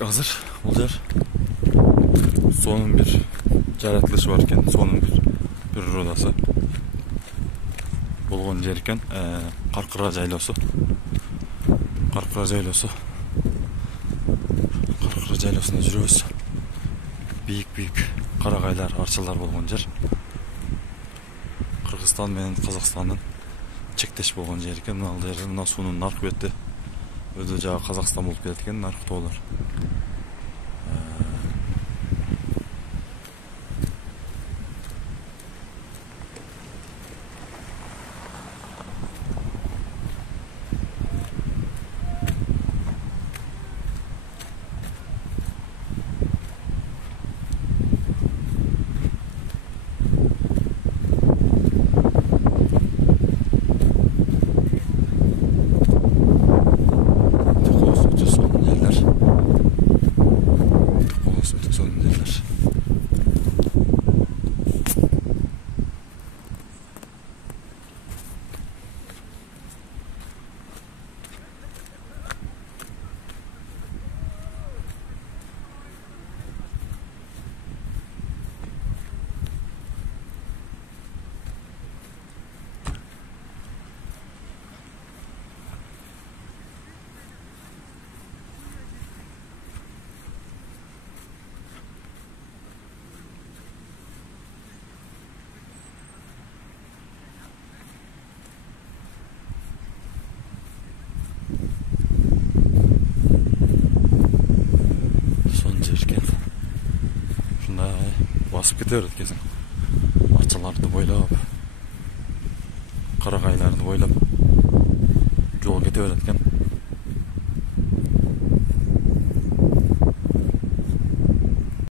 Hazır bul жер сонун бир жаратылышы бар экен, сонун бир природасы болгон жер экен. Каркыра жайлоосу. Каркыра жайлоосунда жүрөбүз. Бийик карагайлар, арчалар болгон жер. Кыргызстан менен Казакстандын чектеш болгон жер экен. Ал жер мына суунун наркы бети өзү жагы Казакстан болуп кетет экен, наркы тоолор. Басып кете берет экенсиң. Арчаларды бойлап, карагайларды бойлап жол кете берет экен.